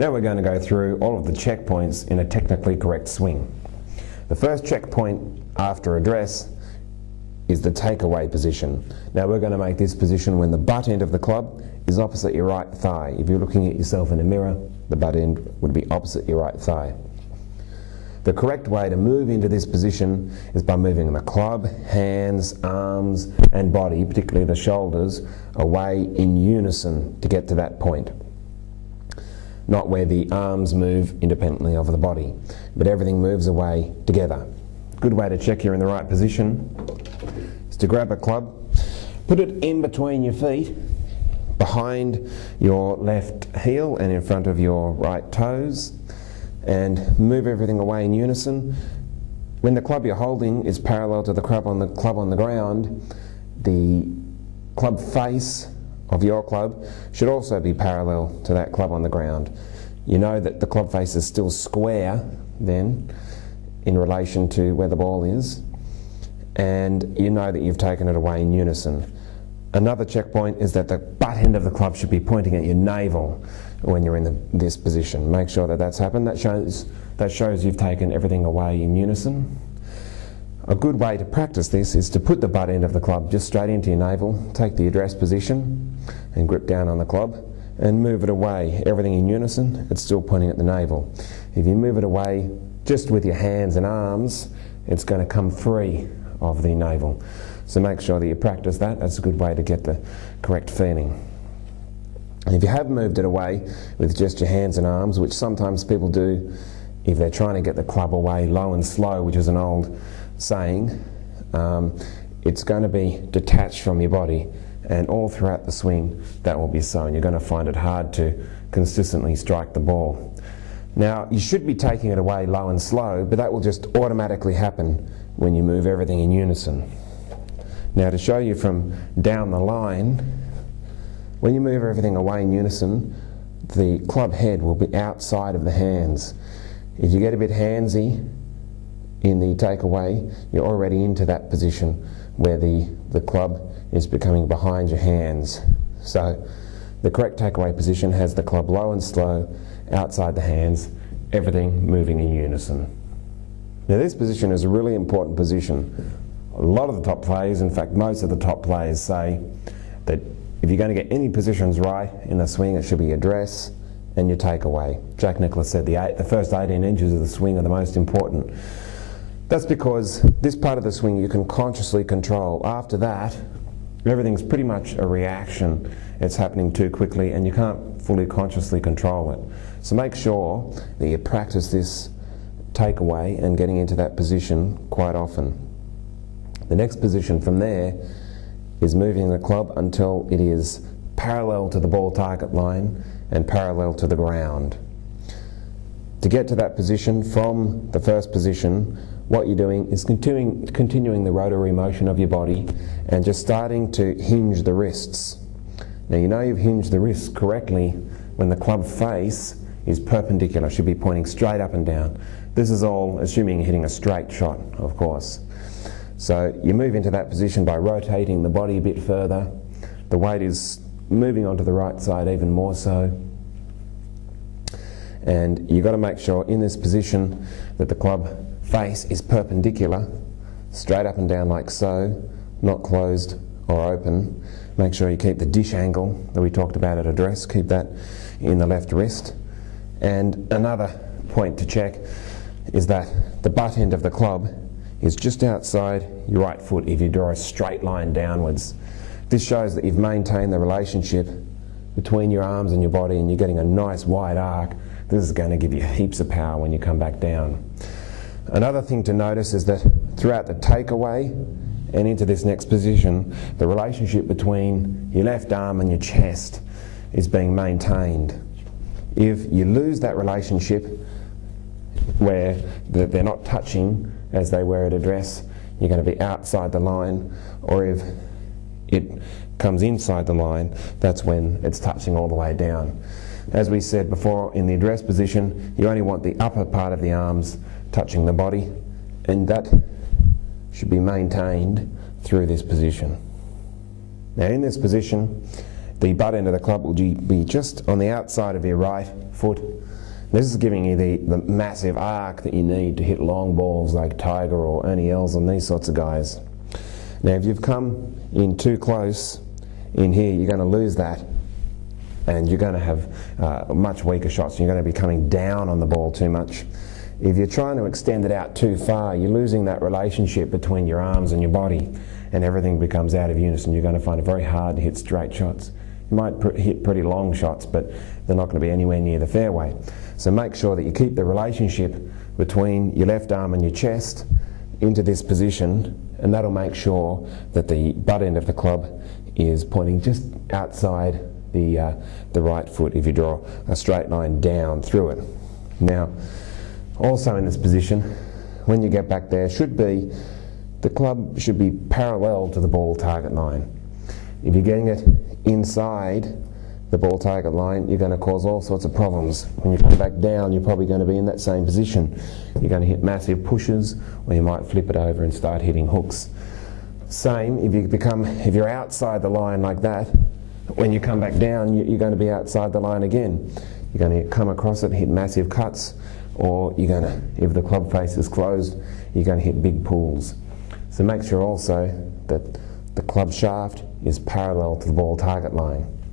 Now we're going to go through all of the checkpoints in a technically correct swing. The first checkpoint after address is the takeaway position. Now we're going to make this position when the butt end of the club is opposite your right thigh. If you're looking at yourself in a mirror, the butt end would be opposite your right thigh. The correct way to move into this position is by moving the club, hands, arms and body, particularly the shoulders, away in unison to get to that point. Not where the arms move independently of the body, but everything moves away together. Good way to check you're in the right position is to grab a club, put it in between your feet, behind your left heel and in front of your right toes, and move everything away in unison. When the club you're holding is parallel to the club on the ground, the club face of your club should also be parallel to that club on the ground. You know that the club face is still square then in relation to where the ball is, and you know that you've taken it away in unison. Another checkpoint is that the butt end of the club should be pointing at your navel when you're in this position. Make sure that that's happened. That shows you've taken everything away in unison. A good way to practice this is to put the butt end of the club just straight into your navel, take the address position and grip down on the club and move it away. Everything in unison, it's still pointing at the navel. If you move it away just with your hands and arms, it's going to come free of the navel. So make sure that you practice that. That's a good way to get the correct feeling. And if you have moved it away with just your hands and arms, which sometimes people do if they're trying to get the club away low and slow, which is an old saying, it's going to be detached from your body, and all throughout the swing that will be so, and you're going to find it hard to consistently strike the ball. Now you should be taking it away low and slow, but that will just automatically happen when you move everything in unison. Now to show you from down the line, when you move everything away in unison, the club head will be outside of the hands. If you get a bit handsy in the takeaway, you're already into that position where the club is becoming behind your hands. So the correct takeaway position has the club low and slow, outside the hands, everything moving in unison. Now this position is a really important position. A lot of the top players, in fact most of the top players, say that if you're going to get any positions right in the swing, it should be address and your takeaway. Jack Nicklaus said the first 18 inches of the swing are the most important. That's because this part of the swing you can consciously control. After that, everything's pretty much a reaction. It's happening too quickly and you can't fully consciously control it. So make sure that you practice this takeaway and getting into that position quite often. The next position from there is moving the club until it is parallel to the ball target line and parallel to the ground. To get to that position from the first position, what you're doing is continuing the rotary motion of your body and just starting to hinge the wrists. Now you know you've hinged the wrists correctly when the club face is perpendicular, should be pointing straight up and down. This is all assuming you're hitting a straight shot, of course. So you move into that position by rotating the body a bit further. The weight is moving onto the right side even more so. And you've got to make sure in this position that the club face is perpendicular, straight up and down like so, not closed or open. Make sure you keep the dish angle that we talked about at address, keep that in the left wrist. And another point to check is that the butt end of the club is just outside your right foot if you draw a straight line downwards. This shows that you've maintained the relationship between your arms and your body and you're getting a nice wide arc. This is going to give you heaps of power when you come back down. Another thing to notice is that throughout the takeaway and into this next position, the relationship between your left arm and your chest is being maintained. If you lose that relationship where they're not touching as they were at address, you're going to be outside the line, or if it comes inside the line, that's when it's touching all the way down. As we said before, in the address position, you only want the upper part of the arms touching the body, and that should be maintained through this position. Now in this position, the butt end of the club will be just on the outside of your right foot. This is giving you the massive arc that you need to hit long balls like Tiger or Ernie Els and these sorts of guys. Now if you've come in too close in here, you're going to lose that, and you're going to have much weaker shots. You're going to be coming down on the ball too much. If you're trying to extend it out too far, you're losing that relationship between your arms and your body, and everything becomes out of unison. You're going to find it very hard to hit straight shots. You might hit pretty long shots, but they're not going to be anywhere near the fairway. So make sure that you keep the relationship between your left arm and your chest into this position, and that'll make sure that the butt end of the club is pointing just outside the right foot if you draw a straight line down through it. Now, also in this position, when you get back there, the club should be parallel to the ball target line. If you're getting it inside the ball target line, you're going to cause all sorts of problems. When you come back down, you're probably going to be in that same position. You're going to hit massive pushes, or you might flip it over and start hitting hooks. Same, if you're outside the line like that, when you come back down, you're going to be outside the line again. You're going to come across it, hit massive cuts, or you're going to, if the club face is closed, you're going to hit big pools. So make sure also that the club shaft is parallel to the ball target line.